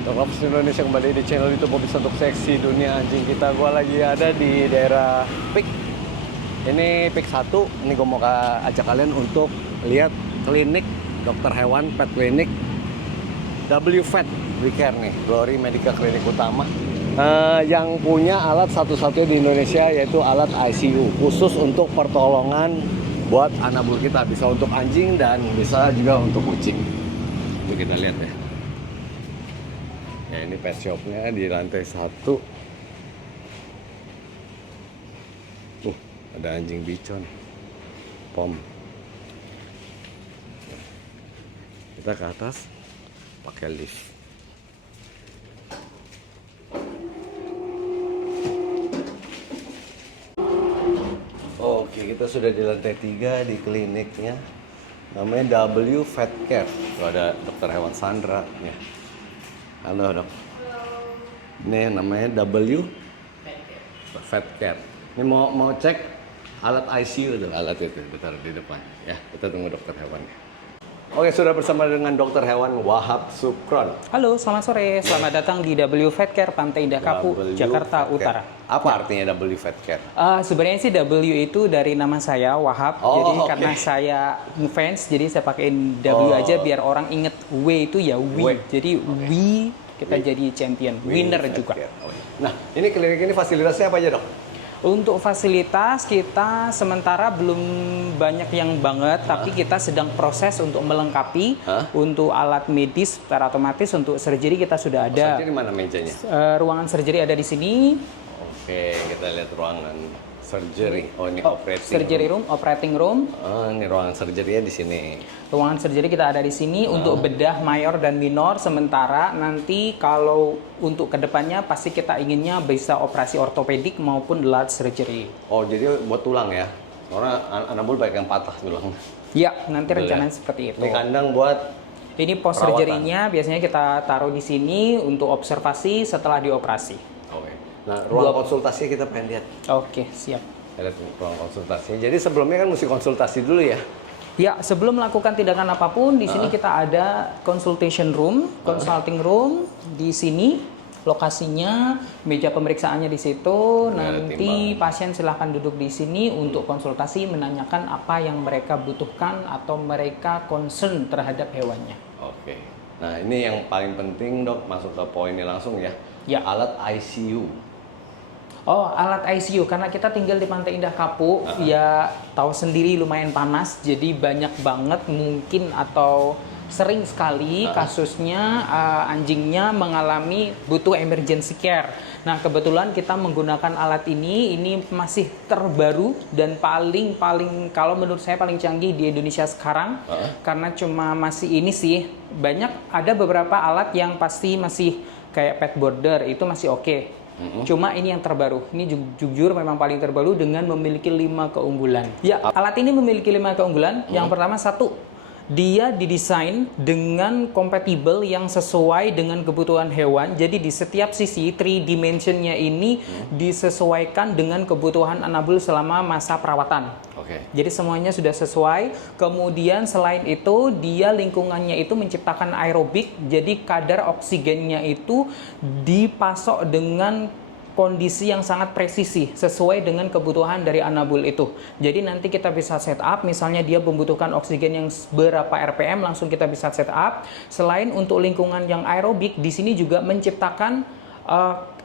Dokter Indonesia kembali di channel YouTube Mobil Untuk Seksi Dunia Anjing kita. Gua lagi ada di daerah Pik. Ini Pik 1. Ini gue mau ajak kalian untuk lihat klinik dokter hewan pet klinik W Vet Care nih, Glory Medical Clinic utama. Yang punya alat satu-satunya di Indonesia yaitu alat ICU khusus untuk pertolongan buat anabul kita, bisa untuk anjing dan bisa juga untuk kucing. Itu kita lihat ya. Ya ini pet shopnya di lantai 1. Ada anjing bicon, pom. Kita ke atas pakai lift. Oke, kita sudah di lantai 3 di kliniknya. Namanya W Vet Care. Tuh ada dokter hewan Sandra ya. Halo dok. Ini namanya W Vet Care. Ini mau cek alat ICU tuh, alat itu ditaruh di depan. Ya, kita tunggu dokter hewannya. Oke, sudah bersama dengan dokter hewan Wahab Sukron. Halo, selamat sore. Selamat datang di W Vet Care Pantai Indah Kapuk, Jakarta Utara. Apa artinya W Vet Care? Sebenarnya sih W itu dari nama saya Wahab. Jadi karena saya ngefans, jadi saya pakein W aja biar orang inget W itu ya We. Jadi We kita jadi champion, winner juga. Nah, ini klinik ini fasilitasnya apa aja dok? Untuk fasilitas kita sementara belum banyak yang banget, tapi kita sedang proses untuk melengkapi. Untuk alat medis secara otomatis untuk surgery kita sudah ada. Surgery mana mejanya? Ruangan surgery ada di sini. Oke, kita lihat ruangan surgery. Oh, ini surgery room, operating room. Oh, ini ruangan surgery-nya di sini. Ruangan surgery kita ada di sini untuk bedah mayor dan minor. Sementara nanti kalau untuk kedepannya pasti kita inginnya bisa operasi ortopedik maupun large surgery. Oh, jadi buat tulang ya? Karena anabul banyak yang patah tulang. Ya, nanti rencananya seperti itu. Ini kandang buat ini post surgery-nya biasanya kita taruh di sini untuk observasi setelah dioperasi. Oke. Nah, ruang konsultasi kita pengen lihat. Oke, siap. Lihat ruang konsultasi. Jadi sebelumnya kan mesti konsultasi dulu ya? Ya, sebelum melakukan tindakan apapun, di sini kita ada consultation room, consulting room di sini. Lokasinya, meja pemeriksaannya di situ. Nanti pasien silahkan duduk di sini untuk konsultasi, menanyakan apa yang mereka butuhkan atau mereka concern terhadap hewannya. Oke. Nah, ini yang paling penting dok, masuk ke poinnya langsung ya. Ya. Alat ICU. Oh, alat ICU karena kita tinggal di Pantai Indah Kapuk, ya tahu sendiri lumayan panas, jadi banyak banget mungkin atau sering sekali kasusnya anjingnya mengalami butuh emergency care. Nah, kebetulan kita menggunakan alat ini masih terbaru dan paling kalau menurut saya paling canggih di Indonesia sekarang. Karena cuma masih ini sih, ada beberapa alat yang pasti masih kayak pet border itu masih oke. Cuma ini yang terbaru. Ini jujur memang paling terbaru dengan memiliki 5 keunggulan. Ya, alat ini memiliki 5 keunggulan. Yang pertama, satu, dia didesain dengan kompatibel yang sesuai dengan kebutuhan hewan. Jadi di setiap sisi 3 dimensionnya ini disesuaikan dengan kebutuhan anabul selama masa perawatan. Jadi semuanya sudah sesuai. Kemudian selain itu dia lingkungannya itu menciptakan aerobik. Jadi kadar oksigennya itu dipasok dengan kondisi yang sangat presisi sesuai dengan kebutuhan dari anabul itu. Jadi nanti kita bisa set up, misalnya dia membutuhkan oksigen yang berapa RPM, langsung kita bisa set up. Selain untuk lingkungan yang aerobik, di sini juga menciptakan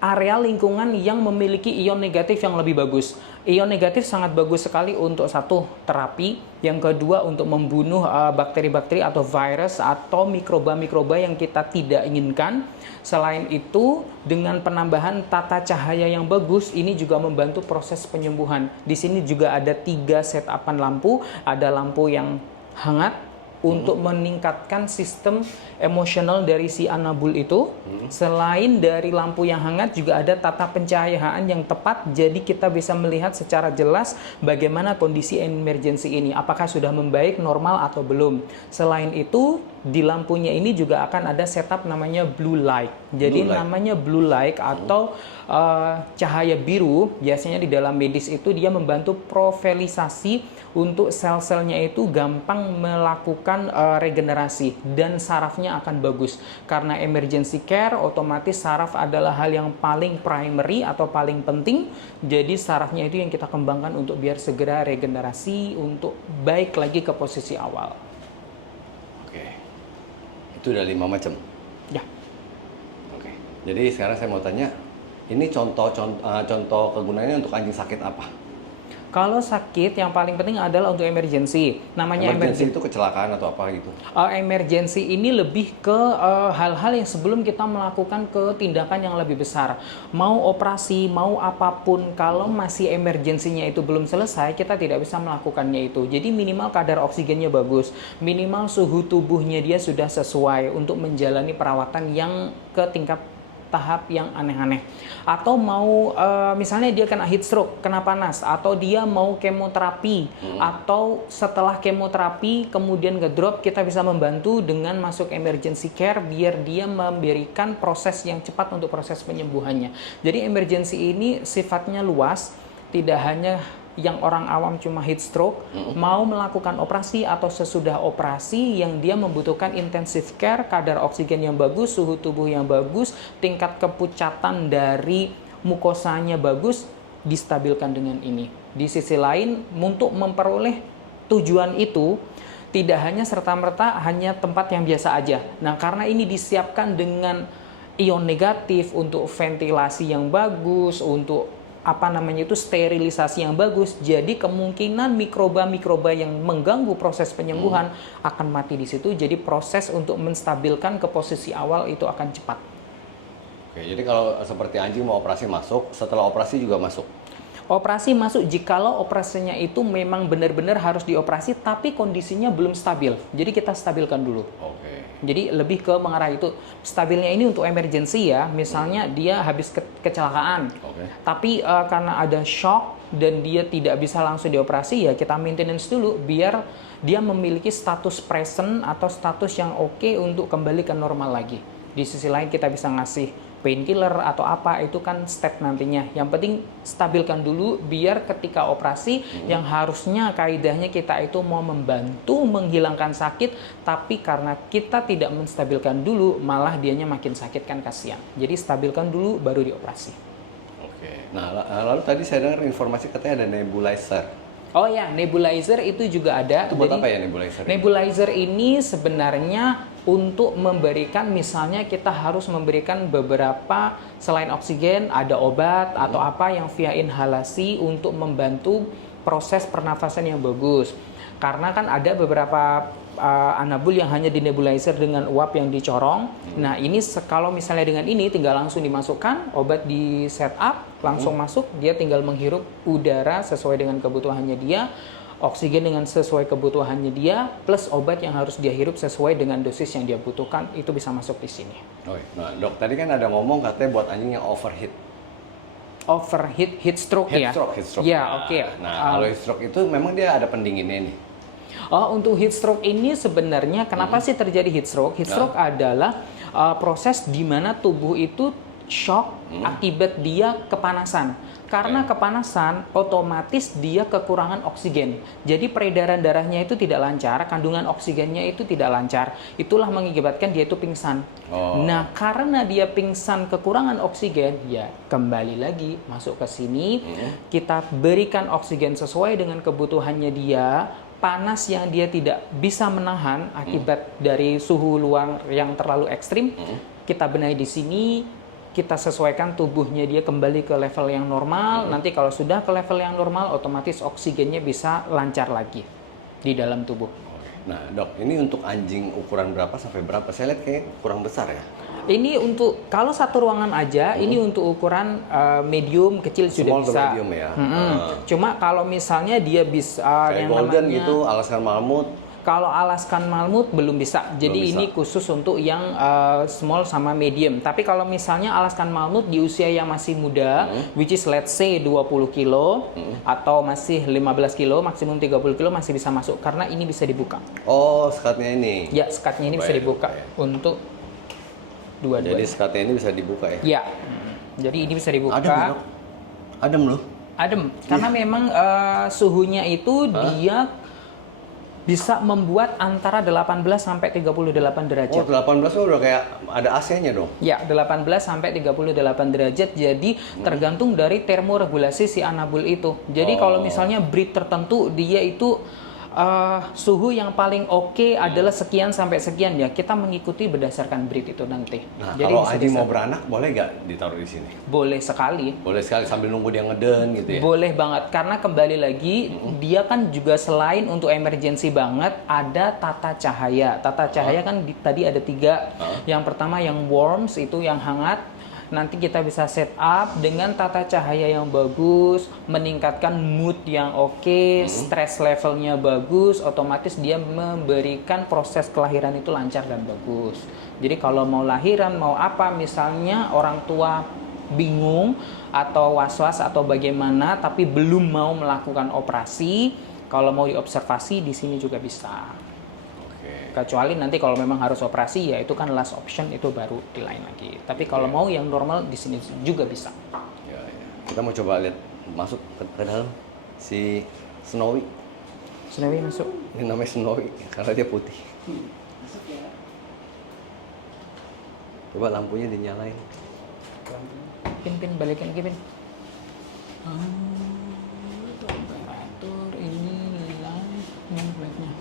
area lingkungan yang memiliki ion negatif yang lebih bagus. Ion negatif sangat bagus sekali untuk satu, terapi. Yang kedua, untuk membunuh bakteri-bakteri atau virus atau mikroba-mikroba yang kita tidak inginkan. Selain itu, dengan penambahan tata cahaya yang bagus, ini juga membantu proses penyembuhan. Di sini juga ada 3 setapan lampu. Ada lampu yang hangat, untuk meningkatkan sistem emosional dari si anabul itu. Selain dari lampu yang hangat, juga ada tata pencahayaan yang tepat, jadi kita bisa melihat secara jelas bagaimana kondisi emergency ini, apakah sudah membaik, normal atau belum. Selain itu, di lampunya ini juga akan ada setup namanya blue light. Jadi Blue light. namanya blue light atau cahaya biru, biasanya di dalam medis itu dia membantu profilisasi untuk sel-selnya itu gampang melakukan regenerasi dan sarafnya akan bagus. Karena emergency care otomatis saraf adalah hal yang paling primary atau paling penting. Jadi sarafnya itu yang kita kembangkan untuk biar segera regenerasi untuk baik lagi ke posisi awal. Oke. Itu udah 5 macam. Ya. Oke. Jadi sekarang saya mau tanya, ini contoh kegunaannya untuk anjing sakit apa? Kalau sakit yang paling penting adalah untuk emergency. Namanya Emergency itu kecelakaan atau apa gitu? Emergency ini lebih ke hal-hal yang sebelum kita melakukan ke tindakan yang lebih besar. Mau operasi, mau apapun, kalau masih emergensinya itu belum selesai, kita tidak bisa melakukannya itu. Jadi minimal kadar oksigennya bagus, minimal suhu tubuhnya dia sudah sesuai untuk menjalani perawatan yang ke tingkat tahap yang aneh-aneh. Atau mau misalnya dia kena heat stroke, kena panas, atau dia mau kemoterapi, atau setelah kemoterapi kemudian ngedrop, kita bisa membantu dengan masuk emergency care biar dia memberikan proses yang cepat untuk proses penyembuhannya. Jadi emergency ini sifatnya luas, tidak hanya yang orang awam cuma heat stroke, mau melakukan operasi atau sesudah operasi yang dia membutuhkan intensive care, kadar oksigen yang bagus, suhu tubuh yang bagus, tingkat kepucatan dari mukosanya bagus, distabilkan dengan ini. Di sisi lain, untuk memperoleh tujuan itu, tidak hanya serta-merta hanya tempat yang biasa aja. Nah, karena ini disiapkan dengan ion negatif untuk ventilasi yang bagus, untuk sterilisasi yang bagus, jadi kemungkinan mikroba-mikroba yang mengganggu proses penyembuhan akan mati di situ. Jadi proses untuk menstabilkan ke posisi awal itu akan cepat. Oke, jadi kalau seperti anjing mau operasi masuk, setelah operasi juga masuk? Operasi masuk jikalau operasinya itu memang benar-benar harus dioperasi tapi kondisinya belum stabil. Jadi kita stabilkan dulu. Oke. Jadi lebih ke mengarah itu. Stabilnya ini untuk emergency ya, misalnya dia habis kecelakaan, tapi karena ada shock dan dia tidak bisa langsung dioperasi, ya kita maintenance dulu biar dia memiliki status present atau status yang oke untuk kembali ke normal lagi. Di sisi lain kita bisa ngasih painkiller atau apa, itu kan step nantinya. Yang penting stabilkan dulu biar ketika operasi yang harusnya kaidahnya kita itu mau membantu menghilangkan sakit, tapi karena kita tidak menstabilkan dulu malah dianya makin sakit, kan kasihan. Jadi stabilkan dulu baru dioperasi. Oke. Nah, lalu tadi saya dengar informasi katanya ada nebulizer. Oh ya, nebulizer itu juga ada. Itu buat Jadi, apa ya nebulizer? Nebulizer ini sebenarnya untuk memberikan, misalnya kita harus memberikan beberapa, selain oksigen, ada obat atau apa yang via inhalasi untuk membantu proses pernafasan yang bagus. Karena kan ada beberapa anabul yang hanya di nebulizer dengan uap yang dicorong. Nah ini kalau misalnya dengan ini tinggal langsung dimasukkan, obat di setup, langsung masuk, dia tinggal menghirup udara sesuai dengan kebutuhannya dia, oksigen dengan sesuai kebutuhannya dia, plus obat yang harus dia hirup sesuai dengan dosis yang dia butuhkan, itu bisa masuk di sini. Nah dok, tadi kan ada ngomong katanya buat anjing yang overheat. Overheat, heat stroke ya? Heat stroke. Ya, oke. Nah, kalau heat stroke itu memang dia ada pendinginnya nih. Untuk heat stroke ini sebenarnya kenapa sih terjadi heat stroke? Heat stroke adalah proses di mana tubuh itu shock akibat dia kepanasan. Karena kepanasan, otomatis dia kekurangan oksigen. Jadi peredaran darahnya itu tidak lancar, kandungan oksigennya itu tidak lancar. Itulah mengakibatkan dia itu pingsan. Nah, karena dia pingsan kekurangan oksigen, ya kembali lagi masuk ke sini. Kita berikan oksigen sesuai dengan kebutuhannya dia. Panas yang dia tidak bisa menahan akibat dari suhu luar yang terlalu ekstrim, kita benahi di sini. Kita sesuaikan tubuhnya dia kembali ke level yang normal. Nanti kalau sudah ke level yang normal, otomatis oksigennya bisa lancar lagi di dalam tubuh. Nah dok, ini untuk anjing ukuran berapa sampai berapa? Saya lihat kayak kurang besar ya. Ini untuk, kalau satu ruangan aja, ini untuk ukuran medium, kecil sudah bisa. Small to medium ya. Cuma kalau misalnya dia bisa kayak golden gitu, Alaskan Malamute. Kalau Alaskan Malamute belum bisa. Jadi Belum bisa. ini khusus untuk yang small sama medium. Tapi kalau misalnya Alaskan Malamute di usia yang masih muda, which is let's say 20 kilo atau masih 15 kilo, maksimum 30 kilo masih bisa masuk karena ini bisa dibuka. Oh, sekatnya ini. Ya, sekatnya ini bisa Baik, dibuka baik. untuk Jadi dua-duanya. sekatnya ini bisa dibuka ya? Ya. Jadi ini bisa dibuka. Adem ya, Dok? Adem loh. Adem, karena memang suhunya itu dia bisa membuat antara 18 sampai 38 derajat. Oh, 18 udah kayak ada AC-nya dong. Ya, 18 sampai 38 derajat. Jadi tergantung dari termoregulasi si anabul itu. Jadi kalau misalnya breed tertentu dia itu suhu yang paling oke adalah sekian sampai sekian ya. Kita mengikuti berdasarkan breed itu nanti. Nah, Jadi kalau bisa anjing mau bisa- beranak boleh nggak ditaruh di sini? boleh sekali. Boleh sekali sambil nunggu dia ngeden gitu ya. Boleh banget, karena kembali lagi dia kan juga selain untuk emergency banget, ada tata cahaya. Tata cahaya kan tadi ada 3. Yang pertama yang warms, itu yang hangat. Nanti kita bisa set up dengan tata cahaya yang bagus, meningkatkan mood yang oke, stress levelnya bagus, otomatis dia memberikan proses kelahiran itu lancar dan bagus. Jadi kalau mau lahiran, mau apa, misalnya orang tua bingung atau was-was atau bagaimana tapi belum mau melakukan operasi, kalau mau diobservasi di sini juga bisa. Oke. Kecuali nanti kalau memang harus operasi ya itu kan last option, itu baru di lain lagi. Tapi kalau mau yang normal di sini juga bisa. Ya, ya. Kita mau coba lihat masuk ke dalam si Snowy. Snowy masuk. Ini namanya Snowy karena dia putih. Coba lampunya dinyalain. Pin balikin lagi Pin. Temperatur ini light-nya.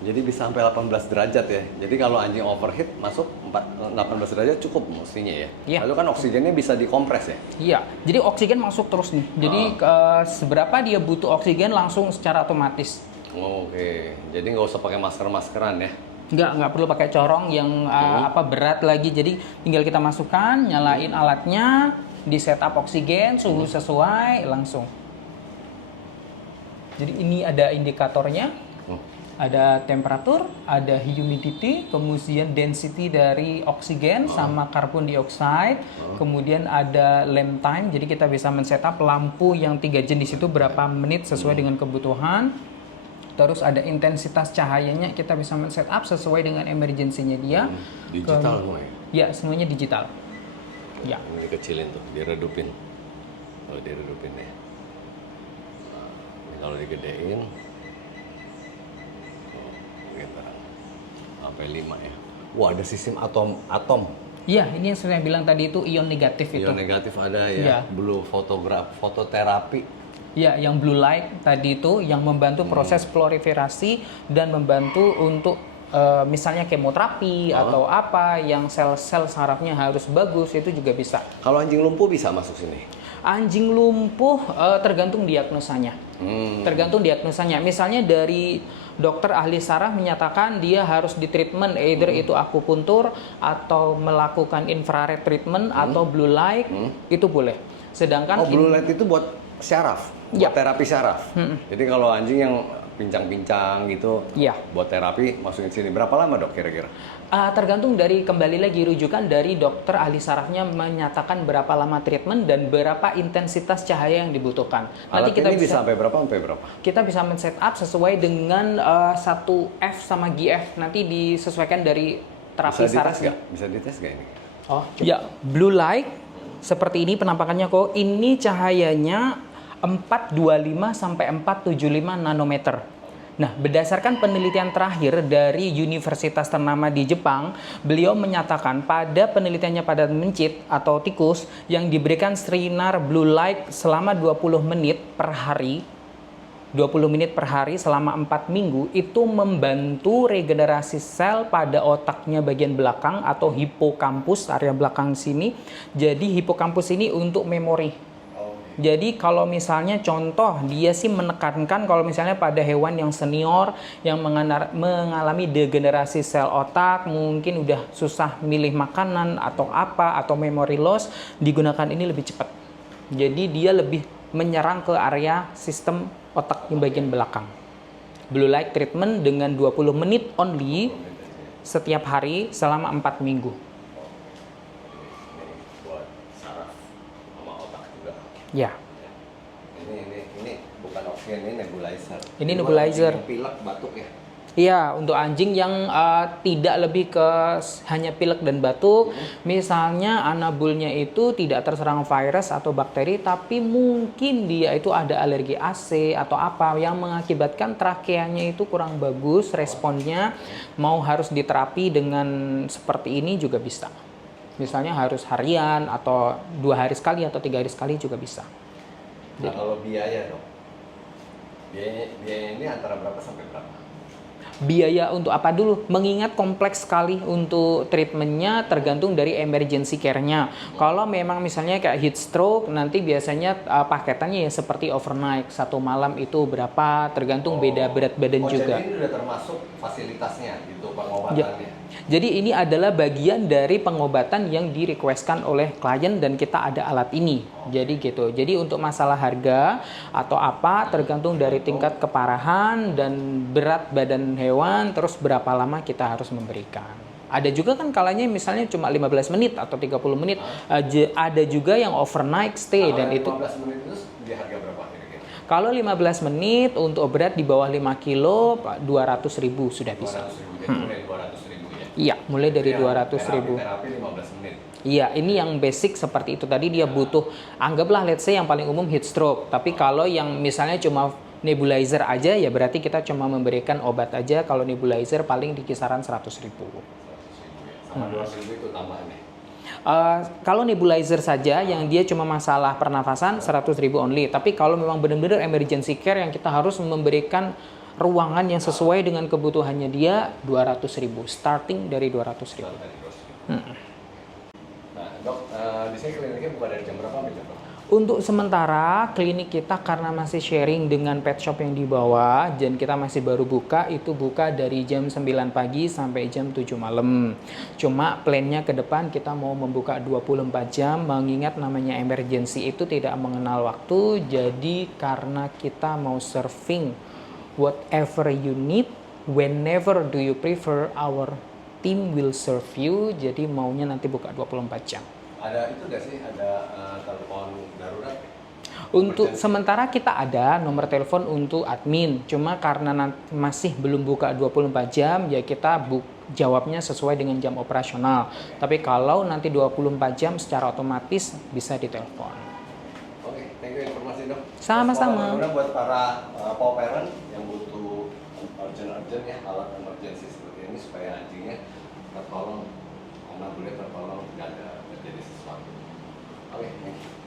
Jadi bisa sampai 18 derajat ya. Jadi kalau anjing overheat masuk 18 derajat cukup mestinya ya. Iya. Lalu kan oksigennya bisa dikompres ya. Iya, jadi oksigen masuk terus nih. Jadi seberapa dia butuh oksigen langsung secara otomatis. Oke. Jadi nggak usah pakai masker-maskeran ya. Nggak perlu pakai corong yang berat lagi. Jadi tinggal kita masukkan, nyalain alatnya, di setup oksigen, suhu sesuai, langsung. Jadi ini ada indikatornya. Ada temperatur, ada humidity, kemudian density dari oksigen sama carbon dioxide, kemudian ada lamp time, jadi kita bisa men-setup lampu yang 3 jenis itu berapa menit sesuai dengan kebutuhan. Terus ada intensitas cahayanya, kita bisa men-setup sesuai dengan emergensinya dia. Digital semua ya. Ya, semuanya digital. Ya. Ini dikecilin tuh, diredupin. Kalau diredupin ya. Nah, ini kalau digedein sampai 5 ya. Wah, ada sistem atom. Iya, ini yang saya bilang tadi itu ion negatif itu. Ion negatif ada ya. Iya. Blue fototerapi. Ya, yang blue light tadi itu yang membantu proses proliferasi dan membantu untuk misalnya kemoterapi atau apa yang sel-sel sarafnya harus bagus, itu juga bisa. Kalau anjing lumpuh bisa masuk sini. Anjing lumpuh tergantung diagnosanya. Tergantung diagnosanya. Misalnya dari dokter ahli saraf menyatakan dia harus di treatment, either itu akupuntur atau melakukan infrared treatment atau blue light, itu boleh. Sedangkan Blue light itu buat syaraf, Ya. buat terapi syaraf. Jadi kalau anjing yang pincang-pincang gitu, Iya. buat terapi masukin sini. Berapa lama dok kira-kira? Tergantung dari, kembali lagi rujukan dari dokter ahli sarafnya menyatakan berapa lama treatment dan berapa intensitas cahaya yang dibutuhkan. Alat ini bisa sampai berapa? Kita bisa men-set up sesuai dengan 1F sama GF. Nanti disesuaikan dari terapi Bisa dites sarafnya. nggak? Bisa dites nggak ini? Oh, ya, blue light seperti ini penampakannya kok. Ini cahayanya 425 sampai 475 nanometer. Nah, berdasarkan penelitian terakhir dari universitas ternama di Jepang, beliau menyatakan pada penelitiannya pada mencit atau tikus yang diberikan sinar blue light selama 20 menit per hari, 20 menit per hari selama 4 minggu, itu membantu regenerasi sel pada otaknya bagian belakang atau hipokampus, area belakang sini. Jadi hipokampus ini untuk memori. Jadi kalau misalnya contoh dia sih menekankan kalau misalnya pada hewan yang senior yang mengalami degenerasi sel otak, mungkin udah susah milih makanan atau apa atau memory loss, digunakan ini lebih cepat. Jadi dia lebih menyerang ke area sistem otak yang bagian belakang. Blue light treatment dengan 20 menit only setiap hari selama 4 minggu. Ini buat saraf sama otak juga. Ya. Ini bukan oksigen, ini nebulizer. Ini nebulizer. Yang pilek, batuk ya. Iya, untuk anjing yang tidak lebih ke hanya pilek dan batuk, misalnya anabulnya itu tidak terserang virus atau bakteri, tapi mungkin dia itu ada alergi AC atau apa yang mengakibatkan trakeanya itu kurang bagus responnya, mau harus diterapi dengan seperti ini juga bisa. Misalnya harus harian atau 2 hari sekali atau 3 hari sekali juga bisa. Nah, kalau biaya dong, biaya ini antara berapa sampai berapa? Biaya untuk apa dulu? Mengingat kompleks sekali untuk treatmentnya tergantung dari emergency care-nya. Kalau memang misalnya kayak heat stroke, nanti biasanya paketannya ya seperti overnight, 1 malam itu berapa, tergantung beda berat badan juga. Jadi ini udah termasuk fasilitasnya gitu, pengobatannya? Jadi ini adalah bagian dari pengobatan yang di-requestkan oleh klien dan kita ada alat ini. Jadi gitu. Jadi untuk masalah harga atau apa tergantung dari tingkat keparahan dan berat badan hewan, terus berapa lama kita harus memberikan. Ada juga kan kalanya misalnya cuma 15 menit atau 30 menit. Ada juga yang overnight stay dan itu 15 menit itu di harga berapa kira-kira? kalau 15 menit untuk berat di bawah 5 kilo 200.000 sudah bisa. 200.000, jadi mulai 200.000 ya? Iya, mulai dari 200.000. Terapi 15 menit. Iya, ini yang basic seperti itu tadi dia butuh, anggaplah let's say yang paling umum heat stroke. Tapi kalau yang misalnya cuma nebulizer aja ya berarti kita cuma memberikan obat aja. Kalau nebulizer paling di kisaran 100.000. 100.000 ya. Sama 200.000 itu tambahannya. Kalau nebulizer saja yang dia cuma masalah pernafasan 100.000 only. Tapi kalau memang benar-benar emergency care yang kita harus memberikan ruangan yang sesuai dengan kebutuhannya dia 200.000, starting dari 200.000. Nah, dok, di sini kliniknya buka dari jam berapa sampai jam berapa? Untuk sementara klinik kita karena masih sharing dengan pet shop yang di bawah dan kita masih baru buka, itu buka dari jam 9 pagi sampai jam 7 malam. Cuma plannya ke depan kita mau membuka 24 jam mengingat namanya emergency itu tidak mengenal waktu. Jadi karena kita mau serving whatever you need, whenever do you prefer, our team will serve you. Jadi maunya nanti buka 24 jam. Ada itu nggak sih, ada telepon darurat? Untuk sementara kita ada nomor telepon untuk admin. Cuma karena masih belum buka 24 jam, ya kita jawabnya sesuai dengan jam operasional. Tapi kalau nanti 24 jam secara otomatis bisa ditelepon. Oke, thank you informasi dok. Sama-sama. Mudah-mudahan buat para paw parent yang butuh urgent ya, alat emergency seperti ini supaya anjingnya tertolong, karena boleh tertolong, nggak ada terjadi sesuatu. Oke, thank you.